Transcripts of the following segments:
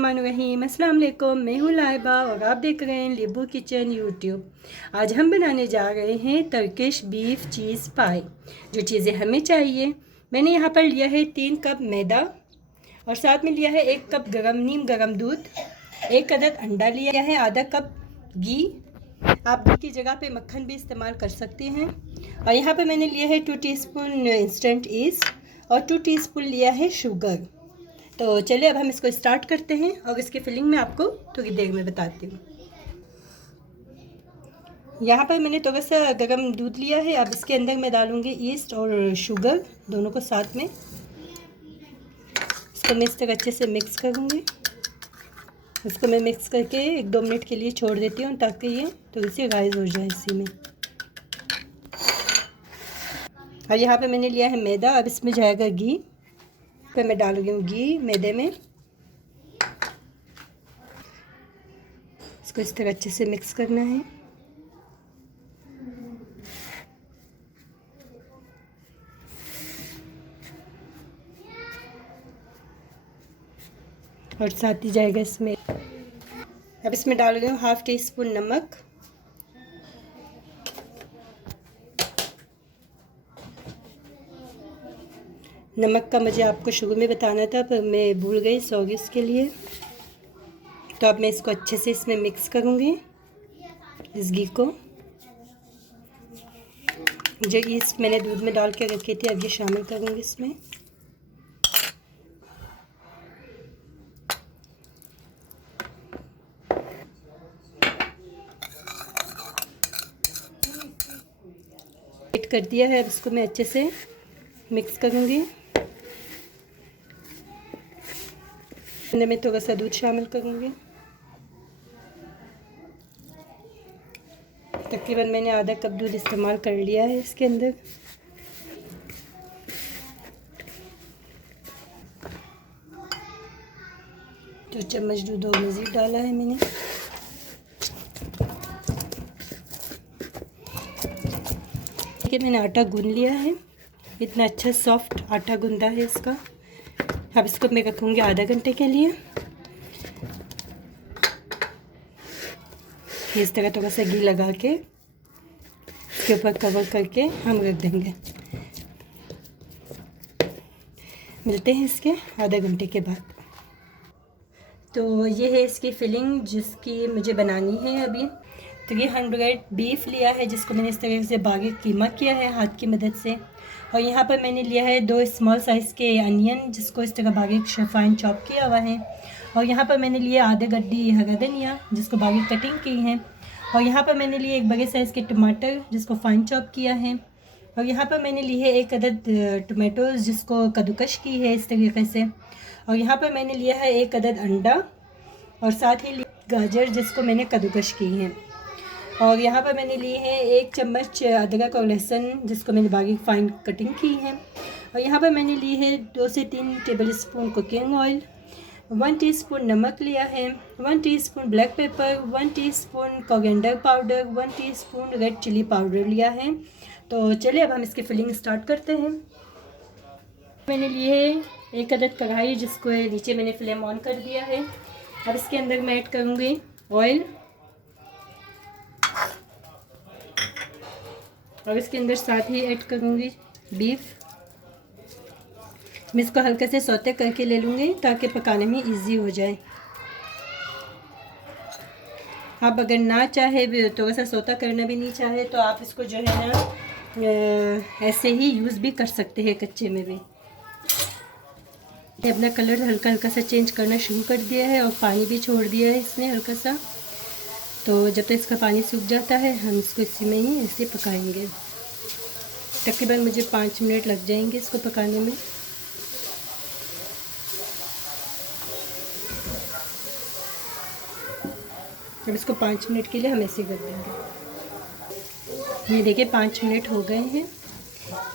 बिस्मिल्लाहिर्रहमानिर्रहीम। अस्सलाम वालेकुम, मैं हूँ लाइबा और आप देख रहे हैं लिबू किचन यूट्यूब। आज हम बनाने जा रहे हैं टर्किश बीफ चीज़ पाई। जो चीज़ें हमें चाहिए, मैंने यहाँ पर लिया है 3 कप मैदा और साथ में लिया है 1 कप नीम गर्म दूध, 1 अदद अंडा लिया है, आधा कप घी। आप घी की जगह पे मक्खन भी इस्तेमाल कर सकते हैं। और यहाँ पर मैंने लिया है 2 टीस्पून इंस्टेंट ईस्ट और 2 टीस्पून लिया है शुगर। तो चलिए अब हम इसको स्टार्ट करते हैं और इसकी फिलिंग मैं आपको थोड़ी देर में बताती हूँ। यहाँ पर मैंने थोड़ा सा गर्म दूध लिया है। अब इसके अंदर मैं डालूँगी ईस्ट और शुगर, दोनों को साथ में। इसको मैं इस तरह अच्छे से मिक्स करूँगी। इसको मैं मिक्स करके 1-2 मिनट के लिए छोड़ देती हूँ ताकि ये थोड़ी सी राइज हो जाए इसी में। और यहाँ पे मैंने लिया है मैदा। अब इसमें जाएगा घी। फिर मैं डालूँगी घी मैदे में। इसको इस तरह अच्छे से मिक्स करना है। और साथ ही जाएगा इसमें, अब इसमें डालूँगी 1/2 टीस्पून नमक, नमक का मुझे आपको शुरू में बताना था पर मैं भूल गई, सॉरी इसके लिए। तो अब मैं इसको अच्छे से इसमें मिक्स करूँगी, इस घी को। जो ईस्ट मैंने दूध में डाल के रखी थी अब ये शामिल करूँगी इसमें। ऐड कर दिया है। अब इसको मैं अच्छे से मिक्स करूँगी। मैं थोड़ा सा दूध शामिल करूँगी। तकरीबन मैंने आधा कप दूध इस्तेमाल कर लिया है इसके अंदर। तो चम्मच दूध और मज़ीद डाला है मैंने। ठीक है, मैंने आटा गूंद लिया है। इतना अच्छा सॉफ्ट आटा गूंदा है इसका। अब इसको मैं रखूँगी आधा घंटे के लिए। इस तरह थोड़ा सा घी लगा के इसके ऊपर कवर करके हम रख देंगे। मिलते हैं इसके आधा घंटे के बाद। तो ये है इसकी फिलिंग जिसकी मुझे बनानी है अभी। 300 बीफ लिया है जिसको मैंने इस तरह से बारीक कीमा किया है हाथ की मदद से। और यहाँ पर मैंने लिया है 2 स्मॉल साइज़ के अनियन जिसको इस तरह बारीक फाइन चॉप किया हुआ है। और यहाँ पर मैंने लिया आधे गड्डी हरा धनिया जिसको बारीक कटिंग की है। और यहाँ पर मैंने लिए 1 बड़े साइज़ के टमाटर जिसको फाइन चॉप किया है। और यहाँ पर मैंने ली है 1 अदद टमाटोज़ जिसको कद्दूकश की है इस तरीके से। और यहाँ पर मैंने लिया है 1 अदद अंडा और साथ ही गाजर जिसको मैंने कद्दूकश की है। और यहाँ पर मैंने ली है 1 चम्मच अदरक और लहसुन जिसको मैंने बारीक फाइन कटिंग की है। और यहाँ पर मैंने ली है 2 से 3 टेबलस्पून कुकिंग ऑयल, 1 टीस्पून नमक लिया है, 1 teaspoon black pepper, 1 teaspoon coriander powder, 1 teaspoon red chilli powder लिया है। तो चलिए अब हम इसकी फिलिंग स्टार्ट करते हैं। मैंने ली है 1 अदद कढ़ाई जिसको नीचे मैंने फ्लेम ऑन कर दिया है। अब इसके अंदर मैं ऐड करूँगी ऑयल और इसके अंदर साथ ही ऐड करूँगी बीफ। मैं इसको हल्के से सौते करके ले लूँगी ताकि पकाने में इजी हो जाए। आप अगर ना चाहे थोड़ा सा सौता करना भी नहीं चाहे तो आप इसको जो है ना ऐसे ही यूज़ भी कर सकते हैं कच्चे में भी। अपना कलर हल्का हल्का सा चेंज करना शुरू कर दिया है और पानी भी छोड़ दिया है इसने हल्का सा। तो जब तक इसका पानी सूख जाता है हम इसको इसी में ही ऐसे पकाएंगे। तकरीबन मुझे 5 मिनट लग जाएंगे इसको पकाने में। अब इसको 5 मिनट के लिए हम ऐसे कर देंगे। ये देखिए 5 मिनट हो गए हैं।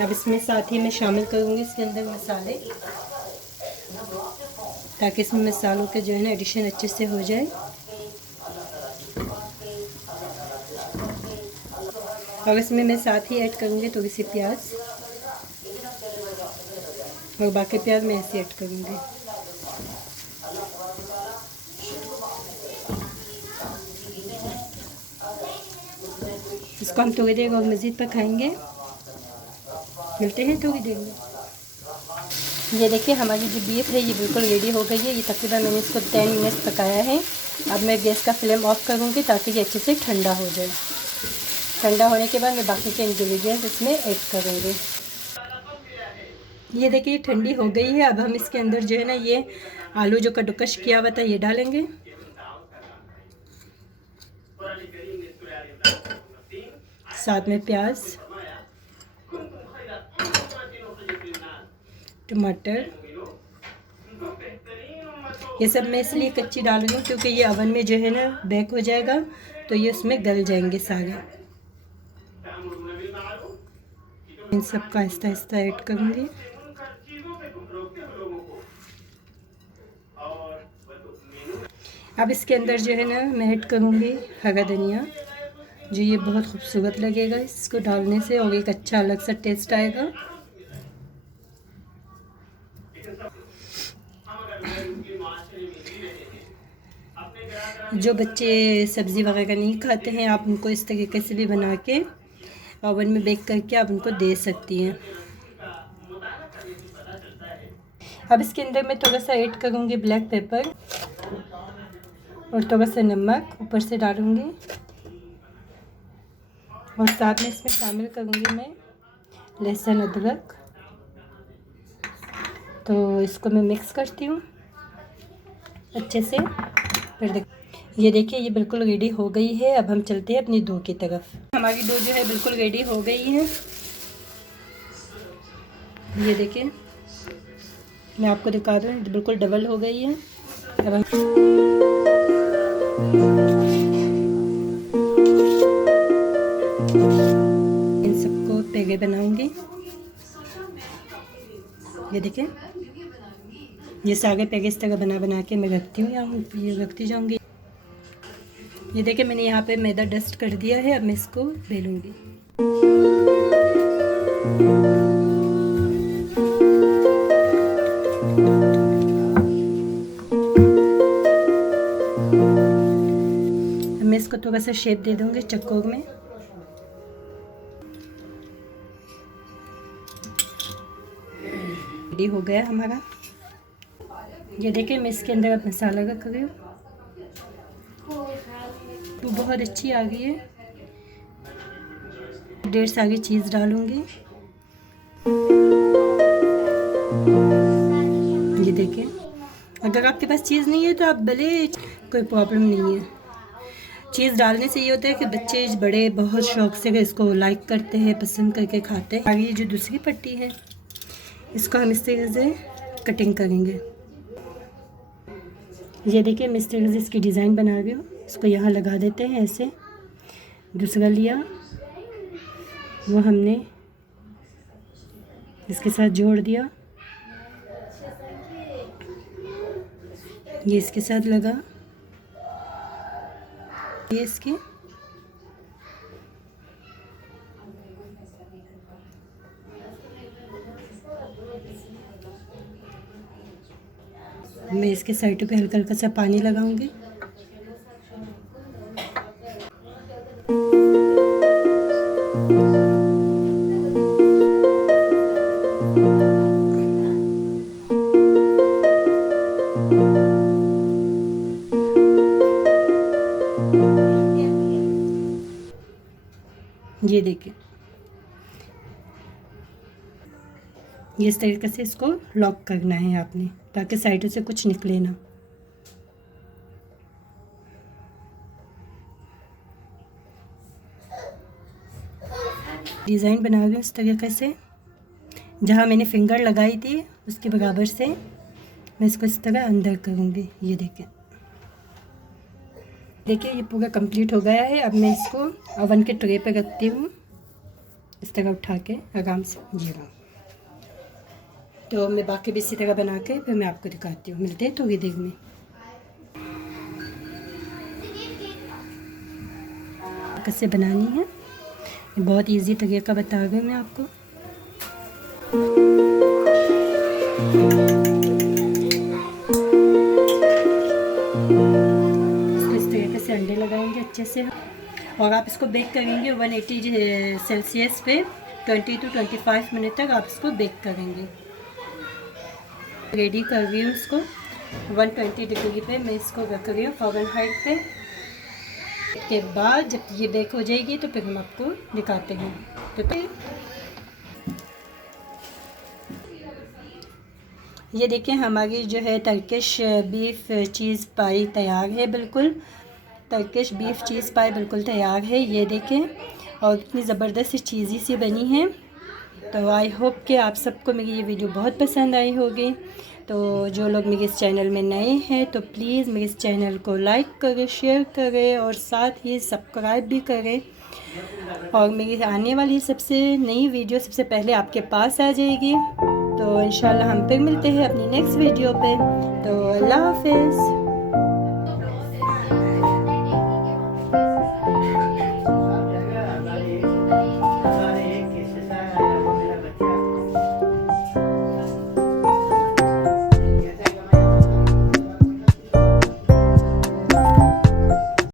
अब इसमें साथ ही मैं शामिल करूँगी इसके अंदर मसाले ताकि इसमें मसालों के जो है ना एडिशन अच्छे से हो जाए। और इसमें मैं साथ ही ऐड करूँगी थोड़ी सी प्याज और बाकी प्याज मैं ऐसे ऐड करूँगी। इसको हम थोड़ी देर और मज़ीद पकाएंगे। मिलते हैं थोड़ी देर में। ये देखिए हमारी जो बीफ है ये बिल्कुल रेडी हो गई है। ये तकरीबन मैंने इसको 10 मिनट पकाया है। अब मैं गैस का फ्लेम ऑफ करूँगी ताकि ये अच्छे से ठंडा हो जाए। ठंडा होने के बाद मैं बाकी के इंग्रेडिएंट्स इसमें ऐड करूँगी। ये देखिए ठंडी हो गई है। अब हम इसके अंदर जो है ना ये आलू जो कद्दूकस किया हुआ था ये डालेंगे। साथ में प्याज, टमाटर, ये सब मैं इसलिए कच्ची डाल रही हूँ क्योंकि ये ओवन में जो है ना बेक हो जाएगा तो ये उसमें गल जाएंगे सारे। इन सब का आहिस्ता आहिस्ता ऐड करूँगी। अब इसके अंदर जो है ना मैं ऐड करूँगी हरा धनिया, जो ये बहुत खूबसूरत लगेगा इसको डालने से और एक अच्छा अलग सा टेस्ट आएगा। जो बच्चे सब्ज़ी वगैरह नहीं खाते हैं आप उनको इस तरीके से भी बना के ओवन में बेक करके आप उनको दे सकती हैं। अब इसके अंदर मैं थोड़ा सा ऐड करूँगी ब्लैक पेपर और थोड़ा सा नमक ऊपर से डालूँगी और साथ में इसमें शामिल करूँगी मैं लहसुन अदरक। तो इसको मैं मिक्स करती हूँ अच्छे से। फिर ये देखिए ये बिल्कुल रेडी हो गई है। अब हम चलते हैं अपनी डो की तरफ। हमारी डो जो है बिल्कुल रेडी हो गई है। ये देखिए मैं आपको दिखा दूँ बिल्कुल डबल हो गई है। अब हम इन सबको पेगे बनाऊंगी। ये देखिए ये सारे पेगे इस तरह बना बना के मैं रखती हूँ, ये रखती जाऊंगी। ये देखिए मैंने यहाँ पे मैदा डस्ट कर दिया है। अब मैं इसको बेलूंगी। अब मैं इसको थोड़ा सा शेप दे दूंगी चक्कोर में। रेडी हो गया हमारा। ये देखिए मैं इसके अंदर अब मसाला रख रही हूँ। वो बहुत अच्छी आ गई है। ढेर सारी चीज़ डालूंगी। ये देखिए अगर आपके पास चीज़ नहीं है तो आप भले, कोई प्रॉब्लम नहीं है। चीज़ डालने से ये होता है कि बच्चे बड़े बहुत शौक से इसको लाइक करते हैं, पसंद करके खाते हैं। आगे ये जो दूसरी पट्टी है इसको हम इस तरह से कटिंग करेंगे। ये देखिए मैं इस तरह से इसकी डिज़ाइन बना रही हूँ। इसको यहाँ लगा देते हैं ऐसे। दूसरा लिया वो हमने इसके साथ जोड़ दिया। ये इसके साथ लगा। ये इसके मैं इसके साइडों पे हल्का हल्का सा पानी लगाऊंगी। ये देखिए ये इस तरीके से इसको लॉक करना है आपने, ताकि साइडों से कुछ निकले ना। डिज़ाइन बना रही हूँ इस तरीके से। जहाँ मैंने फिंगर लगाई थी उसके बराबर से मैं इसको इस तरह अंदर करूँगी। ये देखिए देखिए ये पूरा कंप्लीट हो गया है। अब मैं इसको ओवन के ट्रे पे रखती हूँ इस तरह उठा के आराम से। ये रहा। तो मैं बाकी भी इसी तरह बना के फिर मैं आपको दिखाती हूँ। मिलते हैं थोड़ी देर में। कैसे बनानी है बहुत इजी तरीका बता रही हूँ मैं आपको। इसको इस तरीके से अंडे लगाएंगे अच्छे से। और आप इसको बेक करेंगे 180 सेल्सियस पे 20 to 25 मिनट तक आप इसको बेक करेंगे। रेडी कर रही हूँ इसको 120 डिग्री पे मैं इसको रख रही हूँ फ़ारेनहाइट पे। के बाद जब ये बेक हो जाएगी तो फिर हम आपको दिखाते हैं। तो ये देखें हमारी जो है टर्किश बीफ चीज़ पाई तैयार है। बिल्कुल टर्किश बीफ चीज़ पाई बिल्कुल तैयार है। ये देखें और इतनी ज़बरदस्त चीज़ी सी बनी है। तो आई होप कि आप सबको मेरी ये वीडियो बहुत पसंद आई होगी। तो जो लोग मेरे इस चैनल में नए हैं तो प्लीज़ मेरे इस चैनल को लाइक करें, शेयर करें और साथ ही सब्सक्राइब भी करें। और मेरी आने वाली सबसे नई वीडियो सबसे पहले आपके पास आ जाएगी। तो इंशाल्लाह हम फिर मिलते हैं अपनी नेक्स्ट वीडियो पे। तो अल्लाह हाफ़िज़।